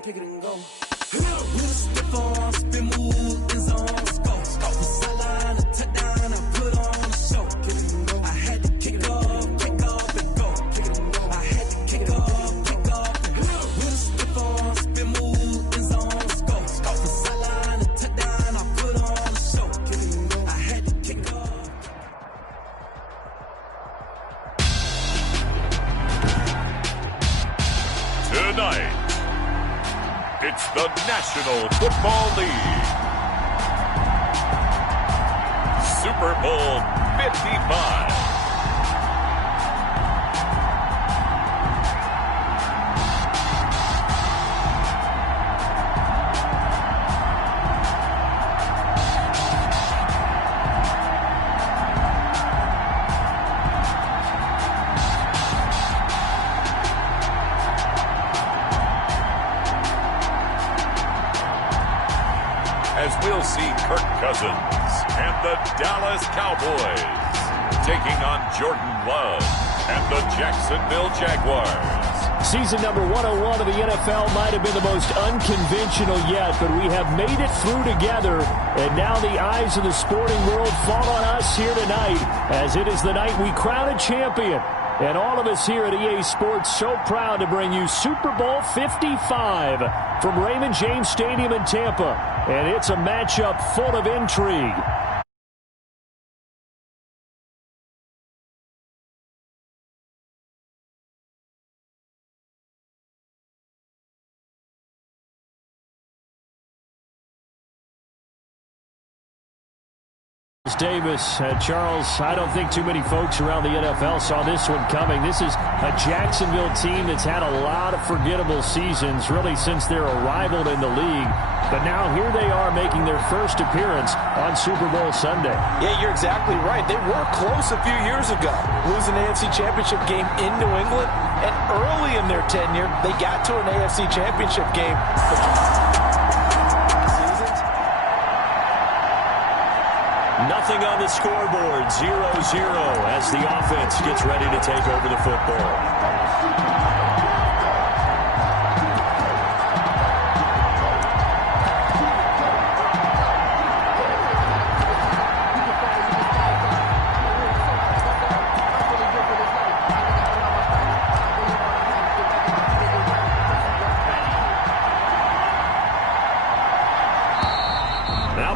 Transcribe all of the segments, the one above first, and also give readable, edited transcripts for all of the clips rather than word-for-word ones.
kick it and go. With a stiff arm, spin move, in zone, score. The sideline, a touchdown, I put on a show. Kick it and go. I had to kick off and go. Kick it and go. I had to kick off and go. With a stiff arm, spin move, in zone, score. The sideline, a touchdown, I put on a show. Kick it and go. I had to kick off. Tonight, it's the National Football League. Super Bowl 55. As we'll see Kirk Cousins and the Dallas Cowboys taking on Jordan Love and the Jacksonville Jaguars. Season number 101 of the NFL might have been the most unconventional yet, but we have made it through together, and now the eyes of the sporting world fall on us here tonight, as it is the night we crown a champion. And all of us here at EA Sports so proud to bring you Super Bowl 55 from Raymond James Stadium in Tampa. And it's a matchup full of intrigue. Davis, Charles, I don't think too many folks around the NFL saw this one coming. This is a Jacksonville team that's had a lot of forgettable seasons, really since their arrival in the league. But now here they are making their first appearance on Super Bowl Sunday. Yeah, you're exactly right. They were close a few years ago, losing an AFC Championship game in New England. And early in their tenure, they got to an AFC Championship game. Nothing on the scoreboard, 0-0 as the offense gets ready to take over the football.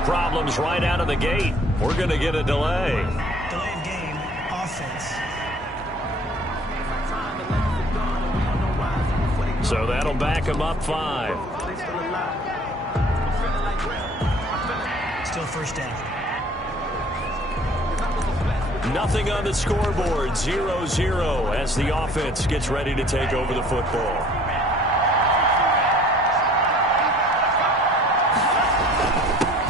Problems right out of the gate. We're going to get a delay. Delay of game, offense. So that'll back him up 5. Still first down. Nothing on the scoreboard, 0-0 as the offense gets ready to take over the football.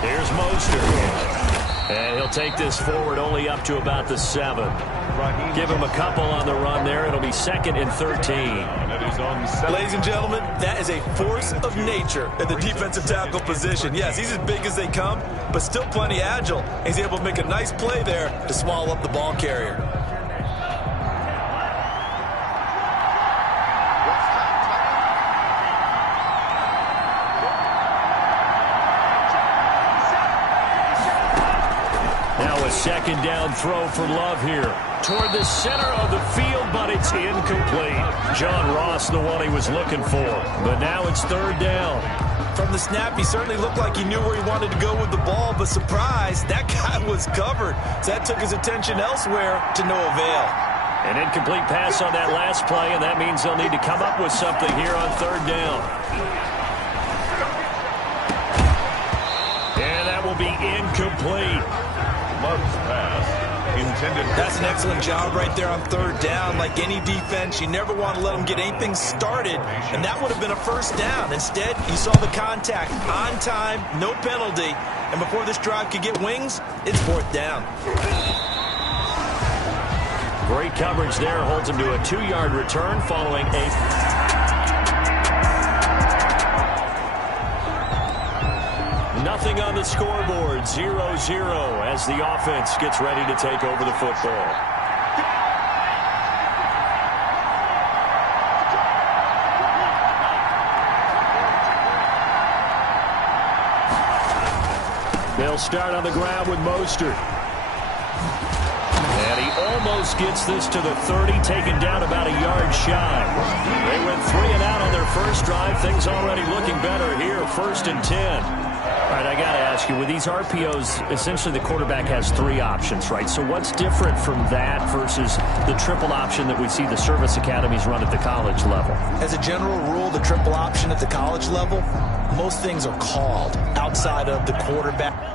Here's Mostert. And he'll take this forward only up to about the 7. Give him a couple on the run there. It'll be 2nd and 13. Ladies and gentlemen, that is a force of nature at the defensive tackle position. Yes, he's as big as they come, but still plenty agile. He's able to make a nice play there to swallow up the ball carrier. Second down throw for Love here. Toward the center of the field, but it's incomplete. John Ross, the one he was looking for. But now it's 3rd down. From the snap, he certainly looked like he knew where he wanted to go with the ball, but surprise, that guy was covered. So that took his attention elsewhere to no avail. An incomplete pass on that last play, and that means they'll need to come up with something here on 3rd down. And that will be incomplete. Love's pass intended. That's an excellent job right there on 3rd down. Like any defense, you never want to let them get anything started, and that would have been a first down. Instead, you saw the contact on time, no penalty, and before this drive could get wings, it's 4th down. Great coverage there, holds him to a 2-yard return following a... Nothing on the scoreboard, 0-0 as the offense gets ready to take over the football. They'll start on the ground with Mostert. And he almost gets this to the 30, taken down about a yard shy. They went 3 and out on their first drive. Things already looking better here, 1st and 10. All right, I got to ask you, with these RPOs, essentially the quarterback has 3 options, right? So what's different from that versus the triple option that we see the service academies run at the college level? As a general rule, the triple option at the college level, most things are called outside of the quarterback.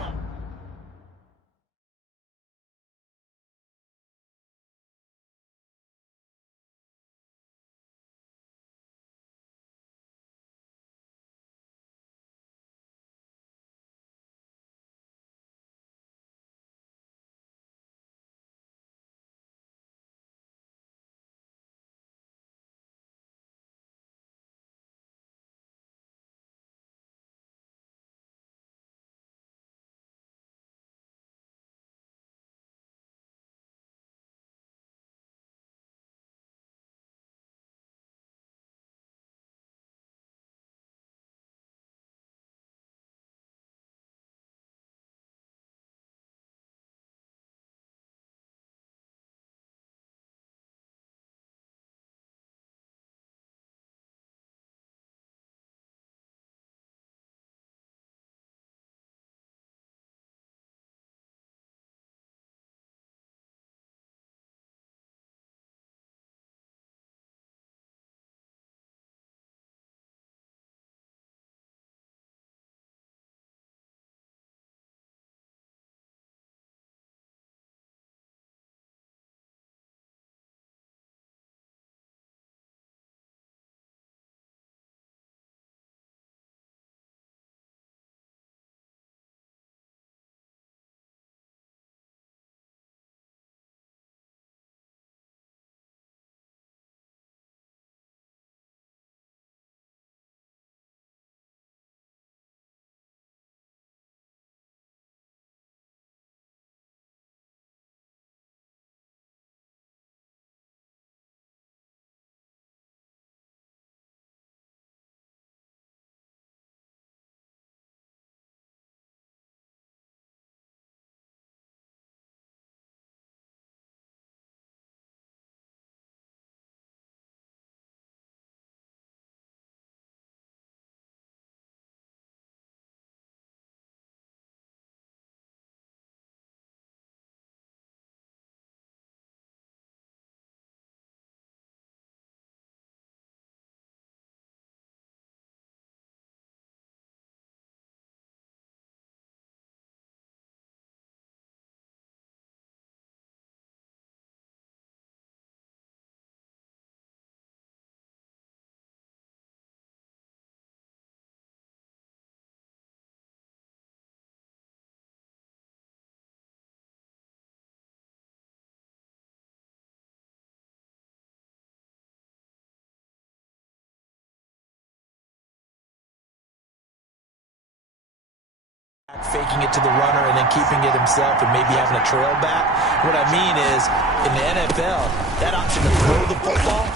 Faking it to the runner and then keeping it himself and maybe having a trail back. What I mean is, in the NFL, that option to throw the football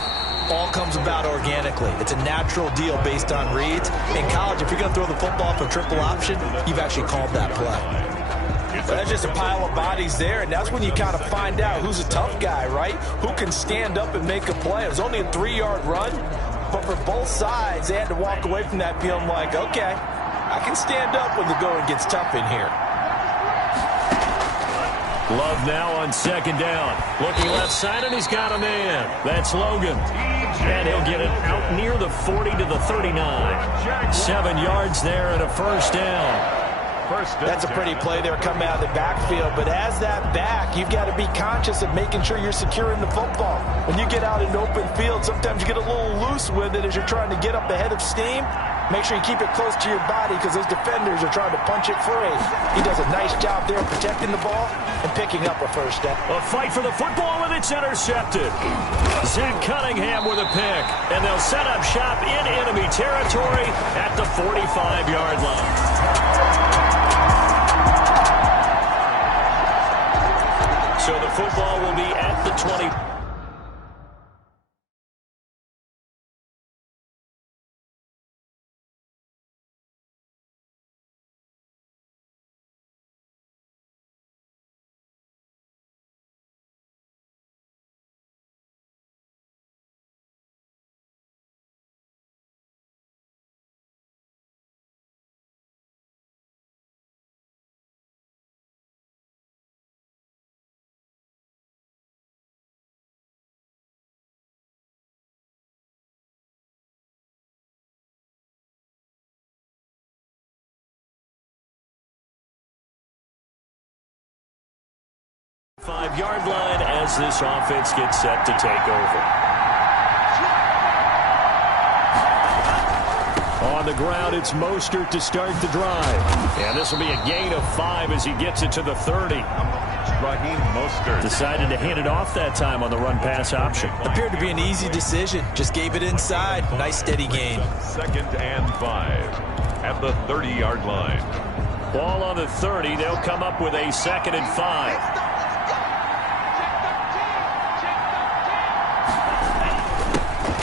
all comes about organically. It's a natural deal based on reads. In college, if you're going to throw the football for triple option, you've actually called that play. But that's just a pile of bodies there, and that's when you kind of find out who's a tough guy, right? Who can stand up and make a play. It was only a 3-yard run, but for both sides, they had to walk away from that feeling like, okay, I can stand up when the going gets tough in here. Love now on 2nd down. Looking left side, and he's got a man. That's Logan. And he'll get it out near the 40 to the 39. 7 yards there and a 1st down. That's a pretty play there coming out of the backfield. But as that back, you've got to be conscious of making sure you're securing the football. When you get out in open field, sometimes you get a little loose with it as you're trying to get up ahead of steam. Make sure you keep it close to your body because those defenders are trying to punch it free. He does a nice job there protecting the ball and picking up a 1st down. A fight for the football, and it's intercepted. Zach Cunningham with a pick. And they'll set up shop in enemy territory at the 45-yard line. So the football will be at the 20. 5-yard line as this offense gets set to take over. On the ground, it's Mostert to start the drive. And this will be a gain of 5 as he gets it to the 30. Raheem Mostert Decided to hand it off that time on the run-pass option. Appeared to be an easy decision. Just gave it inside. Nice steady gain. 2nd and 5 at the 30-yard line. Ball on the 30. They'll come up with a 2nd and 5.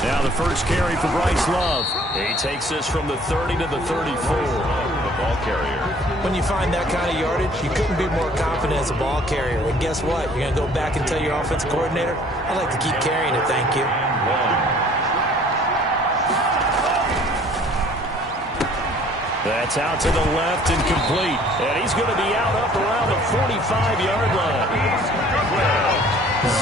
Now the first carry for Bryce Love. He takes this from the 30 to the 34. The ball carrier. When you find that kind of yardage, you couldn't be more confident as a ball carrier. And guess what? You're going to go back and tell your offensive coordinator, I'd like to keep carrying it, thank you. That's out to the left and complete. And he's going to be out up around the 45-yard line.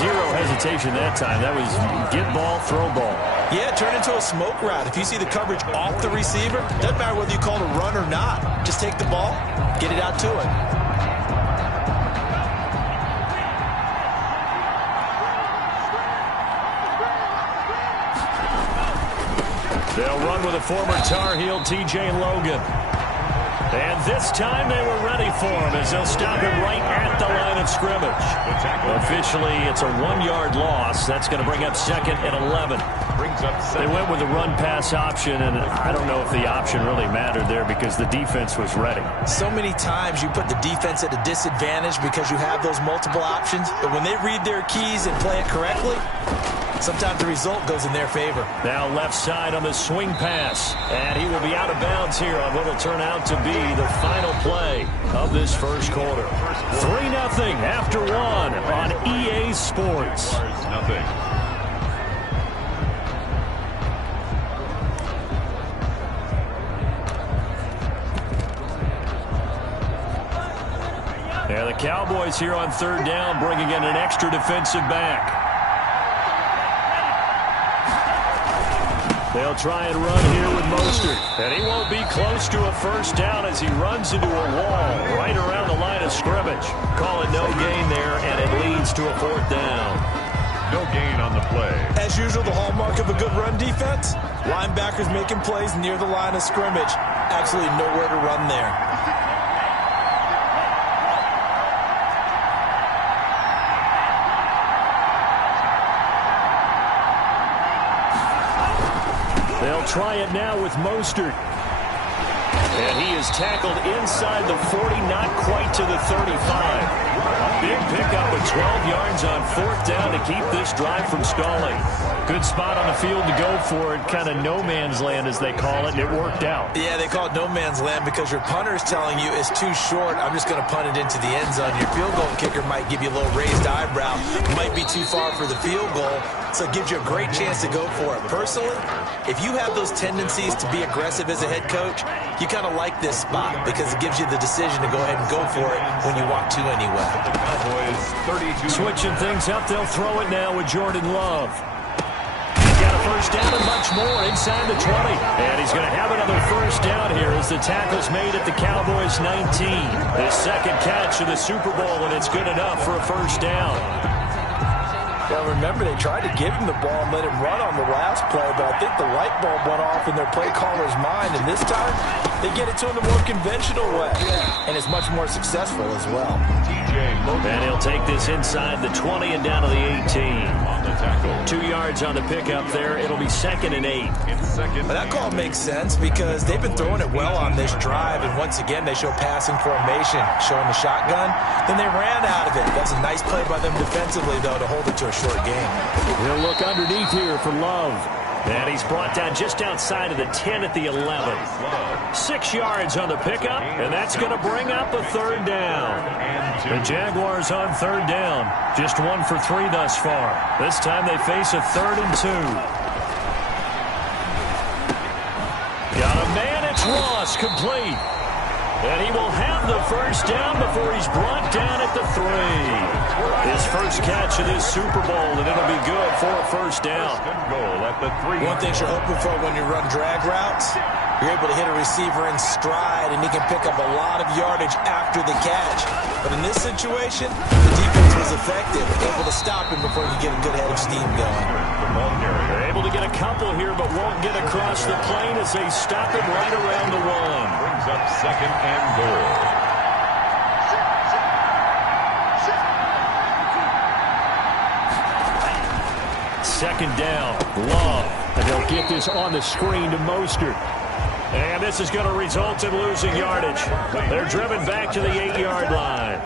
Zero hesitation that time. That was get ball, throw ball. Yeah, turn into a smoke route. If you see the coverage off the receiver, doesn't matter whether you call it a run or not. Just take the ball, get it out to him. They'll run with a former Tar Heel, T.J. Logan. And this time they were ready for him as they'll stop him right at the line of scrimmage. Officially, it's a 1-yard loss. That's going to bring up 2nd and 11. They went with the run-pass option, and I don't know if the option really mattered there because the defense was ready. So many times you put the defense at a disadvantage because you have those multiple options, but when they read their keys and play it correctly, sometimes the result goes in their favor. Now left side on the swing pass. And he will be out of bounds here on what will turn out to be the final play of this first quarter. 3-0 after 1 on EA Sports. Nothing. Yeah, the Cowboys here on 3rd down bringing in an extra defensive back. They'll try and run here with Mostert. And he won't be close to a first down as he runs into a wall right around the line of scrimmage. Call it no gain there, and it leads to a 4th down. No gain on the play. As usual, the hallmark of a good run defense, linebackers making plays near the line of scrimmage. Absolutely nowhere to run there. They'll try it now with Mostert. And he is tackled inside the 40, not quite to the 35. A big pickup of 12 yards on 4th down to keep this drive from stalling. Good spot on the field to go for it, kind of no man's land as they call it, and it worked out. Yeah, they call it no man's land because your punter is telling you it's too short. I'm just going to punt it into the end zone. Your field goal kicker might give you a little raised eyebrow. Might be too far for the field goal, so it gives you a great chance to go for it. Personally, if you have those tendencies to be aggressive as a head coach, you kind of like this spot because it gives you the decision to go ahead and go for it when you want to anyway. The Cowboys 32. Switching things up, they'll throw it now with Jordan Love. He's got a first down and much more inside the 20. And he's going to have another first down here as the tackle's made at the Cowboys 19. His 2nd catch of the Super Bowl, and it's good enough for a first down. Well, remember, they tried to give him the ball and let him run on the last play, but I think the light bulb went off in their play caller's mind, and this time they get it to him the more conventional way, and it's much more successful as well. And he'll take this inside the 20 and down to the 18. On the tackle. 2 yards on the pickup there. It'll be 2nd and 8. But that call makes sense because they've been throwing it well on this drive, and once again they show passing formation, showing the shotgun. Then they ran out of it. That's a nice play by them defensively, though, to hold it to a short game. He'll look underneath here for Love. And he's brought down just outside of the 10 at the 11. 6 yards on the pickup, and that's going to bring up a 3rd down. The Jaguars on 3rd down. Just 1 for 3 thus far. This time they face a 3rd and 2. Got a man, it's Ross, complete. And he will have the first down before he's brought down at the 3. His first catch of this Super Bowl, and it'll be good for a first down. Goal at the 3. One thing you're hoping for when you run drag routes, You're able to hit a receiver in stride, and he can pick up a lot of yardage after the catch. But in this situation, the defense was effective, able to stop him before he could get a good head of steam going. They're able to get a couple here, but won't get across the plane as they stop him right around the one. Brings up 2nd and goal. Second down, Love. And they'll get this on the screen to Mostert. And this is going to result in losing yardage. They're driven back to the 8-yard line.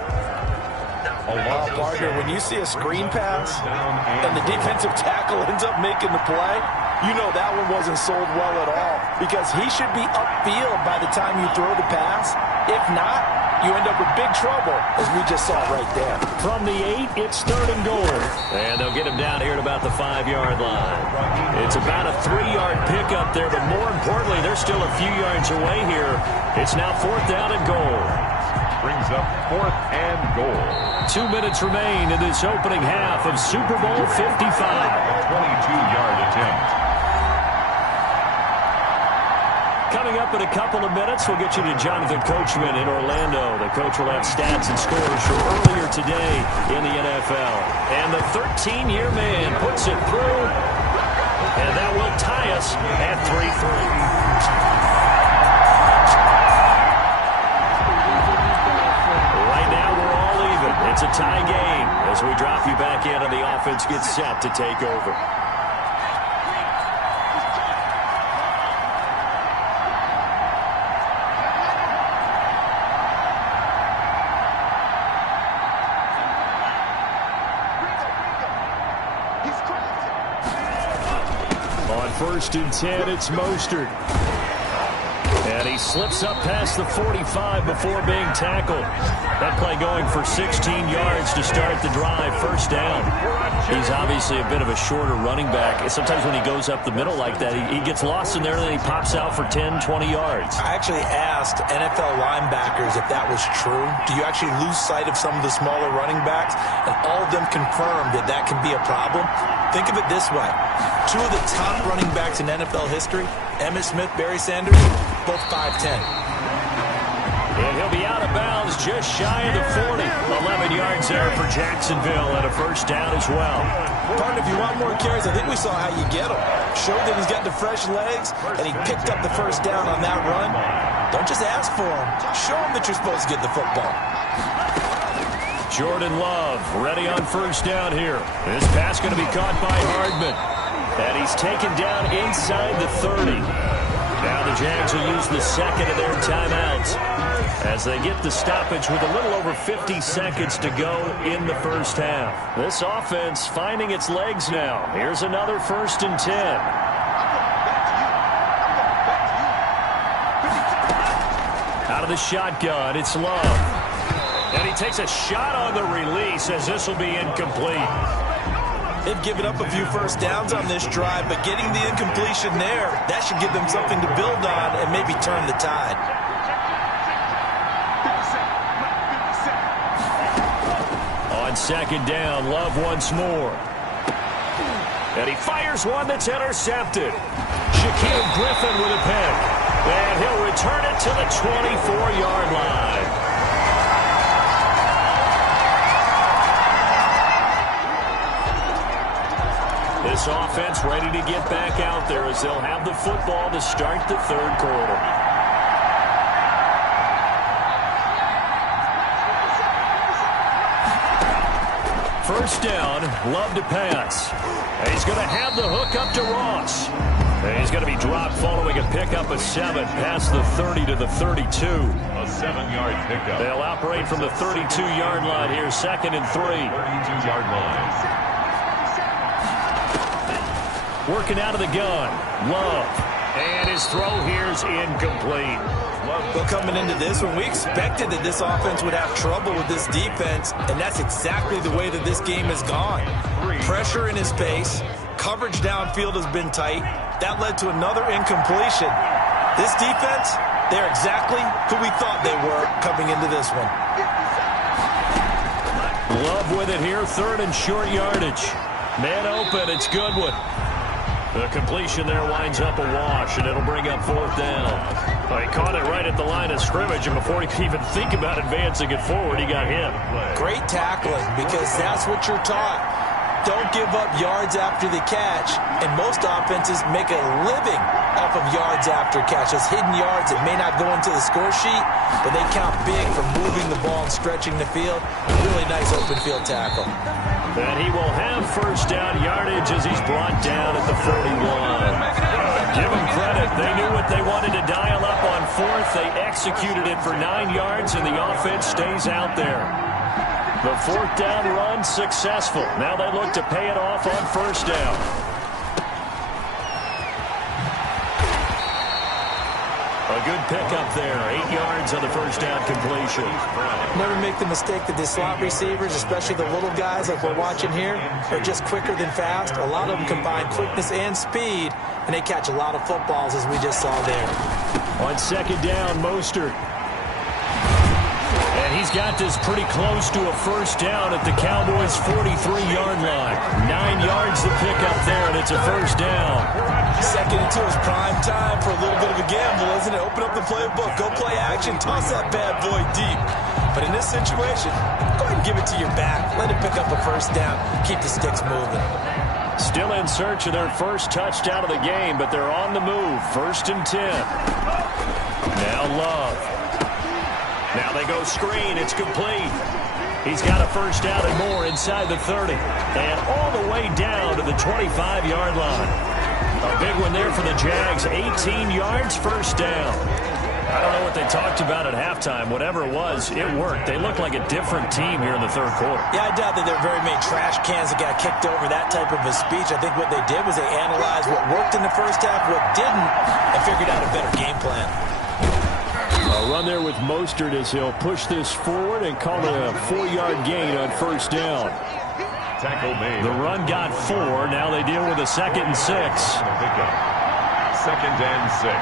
Partner, when you see a screen pass and the defensive tackle ends up making the play, you know that one wasn't sold well at all, because he should be upfield by the time you throw the pass. If not, you end up with big trouble, as we just saw right there. From the 8, it's 3rd and goal. And they'll get him down here at about the 5-yard line. It's about a 3-yard pickup there, but more importantly, they're still a few yards away here. It's now 4th down and goal. Brings up 4th and goal. 2 minutes remain in this opening half of Super Bowl 55. 22-yard attempt. Coming up in a couple of minutes, we'll get you to Jonathan Coachman in Orlando. The coach will have stats and scores from earlier today in the NFL. And the 13-year man puts it through, and that will tie us at 3-3. It's a tie game as we drop you back in and the offense gets set to take over. On 1st and 10, it's Mostert. And he slips up past the 45 before being tackled. That play going for 16 yards to start the drive. 1st down. He's obviously a bit of a shorter running back. Sometimes when he goes up the middle like that, he gets lost in there and then he pops out for 10, 20 yards. I actually asked NFL linebackers if that was true. Do you actually lose sight of some of the smaller running backs? And all of them confirmed that that can be a problem. Think of it this way. 2 of the top running backs in NFL history, Emmitt Smith, Barry Sanders, both 5'10". And he'll be out of bounds just shy of the 40. 11 yards there for Jacksonville and a 1st down as well. Partner, if you want more carries, I think we saw how you get them. Showed that he's got the fresh legs, and he picked up the 1st down on that run. Don't just ask for him. Show him that you're supposed to get the football. Jordan Love ready on 1st down here. This pass going to be caught by Hardman. And he's taken down inside the 30. Now the Jags will use the 2nd of their timeouts as they get the stoppage with a little over 50 seconds to go in the 1st half. This offense finding its legs now. Here's another 1st and 10. Out of the shotgun, it's Love. And he takes a shot on the release as this will be incomplete. They've given up a few 1st downs on this drive, but getting the incompletion there, that should give them something to build on and maybe turn the tide. On 2nd down, Love once more. And he fires one that's intercepted. Shaquille Griffin with a pick. And he'll return it to the 24-yard line. This offense ready to get back out there as they'll have the football to start the 3rd quarter. First down, Love to pass. And he's going to have the hook up to Ross. And he's going to be dropped following a pickup of 7 past the 30 to the 32. A 7-yard pickup. They'll operate from the 32-yard line here, 2nd and 3. 32-yard line. Working out of the gun, Love. And his throw here's incomplete. Well, coming into this one, we expected that this offense would have trouble with this defense, and that's exactly the way that this game has gone. Pressure in his pace, coverage downfield has been tight. That led to another incompletion. This defense, they're exactly who we thought they were coming into this one. Love with it here, 3rd and short yardage. Man open, it's Goodwin. The completion there winds up a wash, and it'll bring up fourth down. He caught it right at the line of scrimmage, and before he could even think about advancing it forward, he got hit. Great tackling, because that's what you're taught. Don't give up yards after the catch, and most offenses make a living off of yards after catch. Those hidden yards that may not go into the score sheet, but they count big for moving the ball and stretching the field. Really nice open field tackle. And he will have first down yardage as he's brought down at the 41. Give him credit. They knew what they wanted to dial up on fourth. They executed it for 9 yards, and the offense stays out there. The fourth down run successful. Now they look to pay it off on first down. A good pickup there. 8 yards on the first down completion. Never make the mistake that the slot receivers, especially the little guys like we're watching here, are just quicker than fast. A lot of them combine quickness and speed, and they catch a lot of footballs, as we just saw there. On second down, Mostert. And he's got this pretty close to a first down at the Cowboys' 43-yard line. 9 yards to pick up there, and it's a first down. Second and 2 is prime time for a little bit of a gamble, isn't it? Open up the playbook, go play action, toss that bad boy deep. But in this situation, go ahead and give it to your back. Let him pick up a first down, keep the sticks moving. Still in search of their first touchdown of the game, but they're on the move. First and 10. Now Love. Now they go screen. It's complete. He's got a first down and more inside the 30. And all the way down to the 25-yard line. A big one there for the Jags. 18 yards, first down. I don't know what they talked about at halftime. Whatever it was, it worked. They look like a different team here in the third quarter. Yeah, I doubt that there are very many trash cans that got kicked over that type of a speech. I think what they did was they analyzed what worked in the first half, what didn't, and figured out a better game plan. A run there with Mostert as he'll push this forward and call it a 4-yard gain on first down. Tackle made. The run got 4. Now they deal with a 2nd and 6. Second and 6.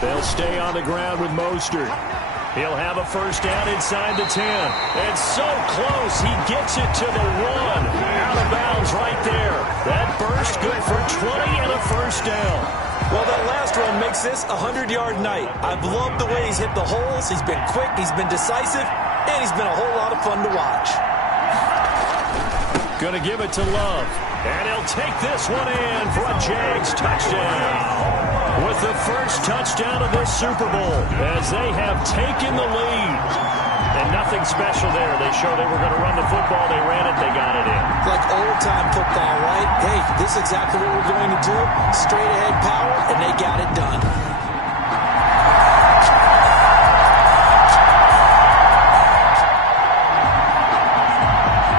They'll stay on the ground with Mostert. He'll have a first down inside the 10. And so close, he gets it to the 1. Out of bounds right there. That burst good for 20 and a first down. Well, that last run makes this a 100-yard night. I've loved the way he's hit the holes. He's been quick, he's been decisive, and he's been a whole lot of fun to watch. Going to give it to Love. And he'll take this one in for a Jags touchdown. With the first touchdown of this Super Bowl, as they have taken the lead. And nothing special there. They showed they were going to run the football. They ran it. They got it in. Like old-time football, right? Hey, this is exactly what we're going to do. Straight-ahead power, and they got it done.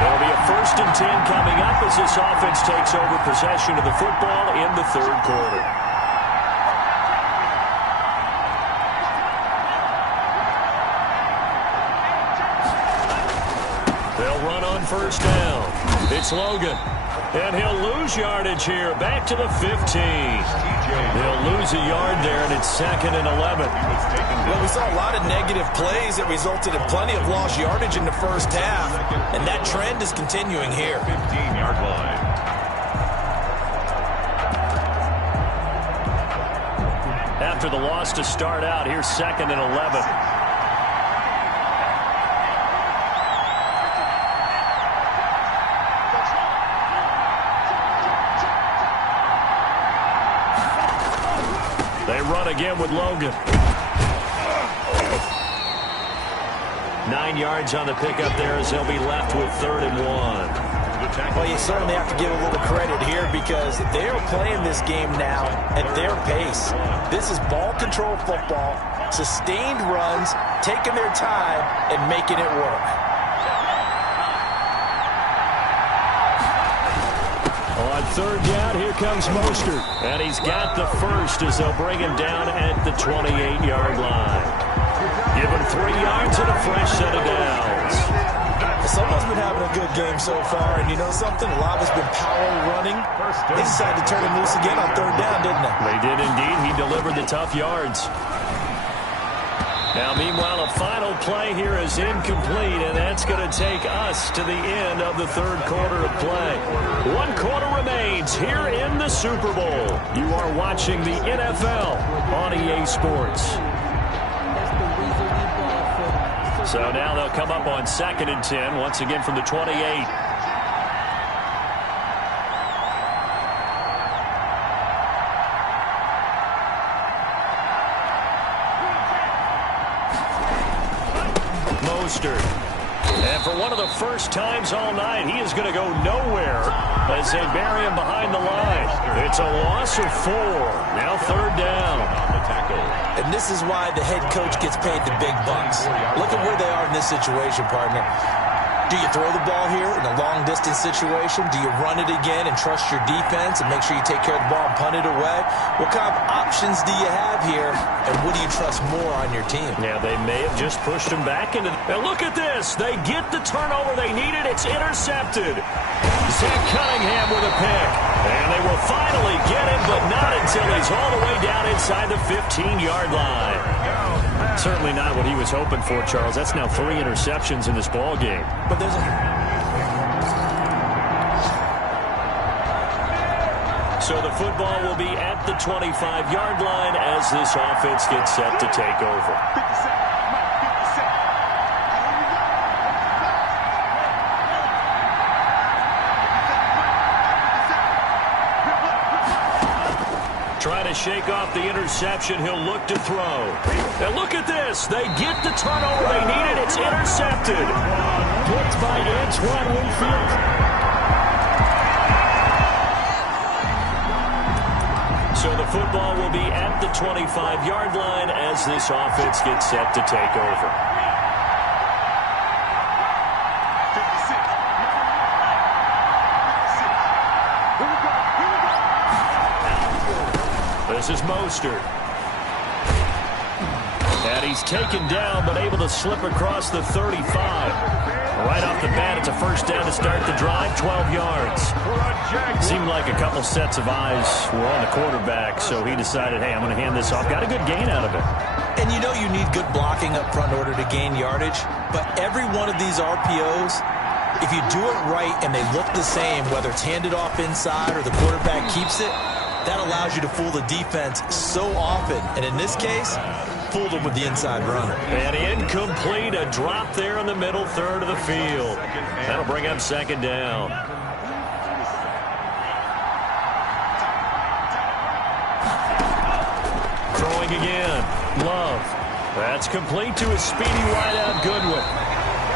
There'll be a first and 10 coming up as this offense takes over possession of the football in the third quarter. They'll run on first down. It's Logan. And he'll lose yardage here. Back to the 15. They'll lose a yard there, and it's 2nd and 11. Well, we saw a lot of negative plays that resulted in plenty of lost yardage in the first half. And that trend is continuing here. 15-yard line. After the loss to start out, here's 2nd and 11. They run again with Logan. 9 yards on the pickup there as they'll be left with 3rd and 1. Well, you certainly have to give a little credit here because they're playing this game now at their pace. This is ball control football, sustained runs, taking their time, and making it work. On 3rd down, here comes Mostert. And he's got the first as they'll bring him down at the 28-yard line. Give him 3 yards and a fresh set of downs. Someone's been having a good game so far, and you know something? A lot of it's been power running. They decided to turn him loose again on 3rd down, didn't they? They did indeed. He delivered the tough yards. Now, meanwhile, a final play here is incomplete, and that's going to take us to the end of the third quarter of play. 1 quarter remains here in the Super Bowl. You are watching the NFL on EA Sports. So now they'll come up on 2nd and 10, once again from the 28. And for one of the first times all night, he is going to go nowhere as they bury him behind the line. It's a loss of 4. Now 3rd down. And this is why the head coach gets paid the big bucks. Look at where they are in this situation, partner. Do you throw the ball here in a long-distance situation? Do you run it again and trust your defense and make sure you take care of the ball and punt it away? What kind of options do you have here, and what do you trust more on your team? Yeah, they may have just pushed him back into and look at this. They get the turnover they needed. It's intercepted. Zach Cunningham with a pick. And they will finally get him, but not until he's all the way down inside the 15-yard line. Certainly not what he was hoping for, Charles. That's now 3 interceptions in this ball game. But there's So the football will be at the 25-yard line as this offense gets set to take over. Trying to shake off the interception. He'll look to throw. And look at this. They get the turnover they needed. It's intercepted. Picked by Antoine Winfield. So the football will be at the 25-yard line as this offense gets set to take over. This is Mostert. And he's taken down, but able to slip across the 35. Right off the bat, it's a first down to start the drive, 12 yards. Seemed like a couple sets of eyes were on the quarterback, so he decided, hey, I'm going to hand this off. Got a good gain out of it. And you know you need good blocking up front in order to gain yardage, but every one of these RPOs, if you do it right and they look the same, whether it's handed off inside or the quarterback keeps it, that allows you to fool the defense so often. And in this case, fooled them with the inside runner. And incomplete, a drop there in the middle third of the field. That'll bring up 2nd down. Throwing again. Love. That's complete to his speedy wideout Goodwin.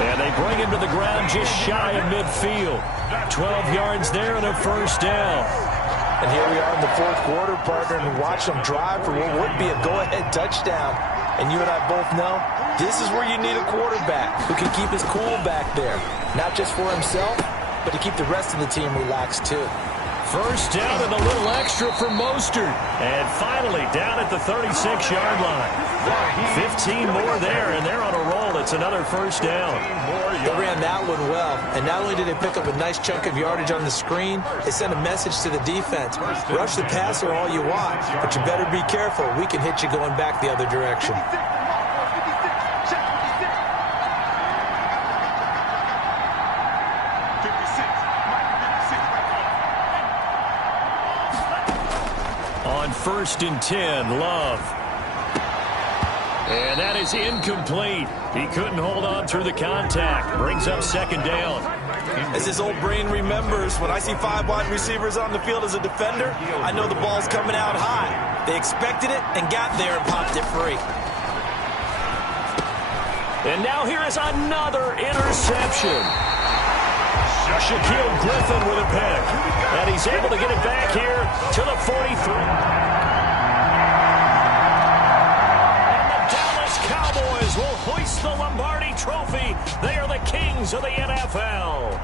And they bring him to the ground just shy of midfield. 12 yards there and a first down. And here we are in the 4th quarter, partner, and watch them drive for what would be a go-ahead touchdown. And you and I both know this is where you need a quarterback who can keep his cool back there. Not just for himself, but to keep the rest of the team relaxed too. First down and a little extra for Mostert. And finally down at the 36-yard line. 15 more there, and they're on a roll. It's another first down. They ran that one well, and not only did they pick up a nice chunk of yardage on the screen, they sent a message to the defense. Rush the passer all you want, but you better be careful. We can hit you going back the other direction. On 1st and 10, Love. And that is incomplete. He couldn't hold on through the contact. Brings up 2nd down. As his old brain remembers, when I see 5 wide receivers on the field as a defender, I know the ball's coming out high. They expected it and got there and popped it free. And now here is another interception. Shaquille Griffin with a pick. And he's able to get it back here to the 43. And the Dallas Cowboys will hoist the Lombardi Trophy. They are the kings of the NFL.